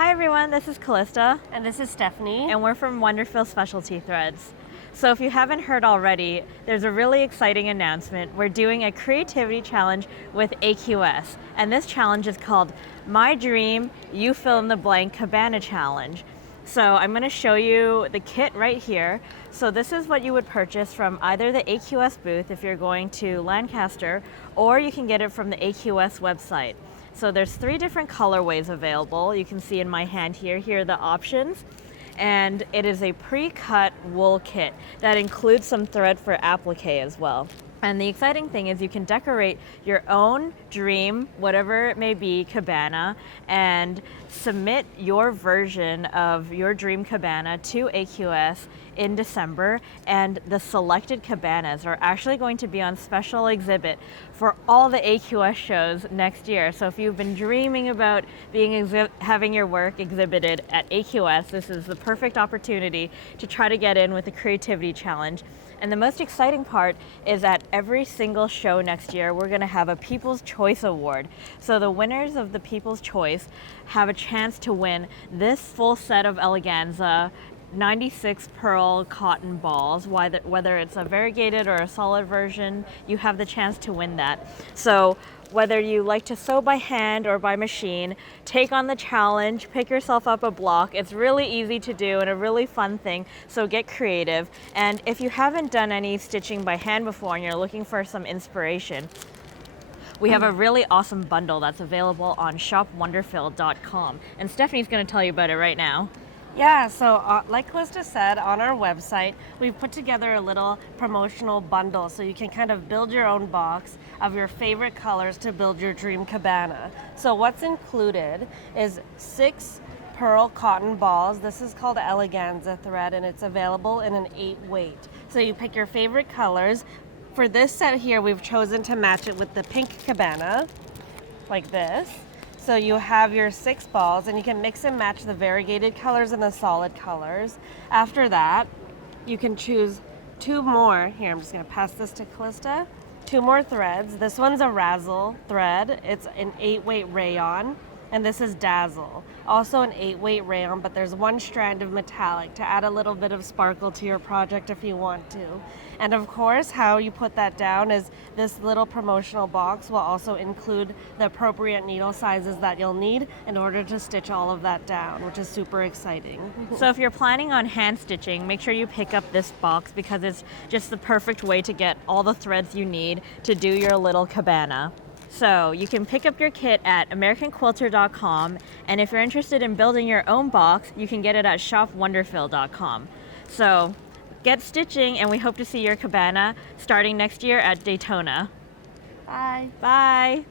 Hi everyone, this is Calista. And this is Stephanie. And we're from WonderFil Specialty Threads. So if you haven't heard already, there's a really exciting announcement. We're doing a creativity challenge with AQS. And this challenge is called My Dream, You Fill in the Blank Cabana Challenge. So I'm going to show you the kit right here. So this is what you would purchase from either the AQS booth if you're going to Lancaster, or you can get it from the AQS website. So there's 3 different colorways available. You can see in my hand here are the options. And it is a pre-cut wool kit that includes some thread for applique as well. And the exciting thing is you can decorate your own dream, whatever it may be, cabana, and submit your version of your dream cabana to AQS in December. And the selected cabanas are actually going to be on special exhibit for all the AQS shows next year. So if you've been dreaming about having your work exhibited at AQS, this is the perfect opportunity to try to get in with the creativity challenge. And the most exciting part is at every single show next year, we're going to have a People's Choice Award. So the winners of the People's Choice have a chance to win this full set of eleganza 96 pearl cotton balls. Whether it's a variegated or a solid version, you have the chance to win that. So whether you like to sew by hand or by machine, take on the challenge, pick yourself up a block. It's really easy to do and a really fun thing, so get creative. And if you haven't done any stitching by hand before and you're looking for some inspiration, we have a really awesome bundle that's available on shopwonderfil.com. And Stephanie's going to tell you about it right now. Yeah, so like Calista said, on our website, we've put together a little promotional bundle so you can kind of build your own box of your favorite colors to build your dream cabana. So what's included is 6 pearl cotton balls. This is called eleganza thread, and it's available in an 8 weight. So you pick your favorite colors. For this set here, we've chosen to match it with the pink cabana, like this. So you have your 6 balls, and you can mix and match the variegated colors and the solid colors. After that, you can choose 2 more. Here, I'm just going to pass this to Calista. 2 more threads. This one's a razzle thread. It's an 8 weight rayon, and this is dazzle. Also an 8 weight rayon, but there's 1 strand of metallic to add a little bit of sparkle to your project if you want to. And of course, how you put that down is this little promotional box will also include the appropriate needle sizes that you'll need in order to stitch all of that down, which is super exciting. So if you're planning on hand stitching, make sure you pick up this box because it's just the perfect way to get all the threads you need to do your little cabana. So you can pick up your kit at AmericanQuilter.com, and if you're interested in building your own box, you can get it at shopwonderfil.com. So get stitching, and we hope to see your cabana starting next year at Daytona. Bye. Bye.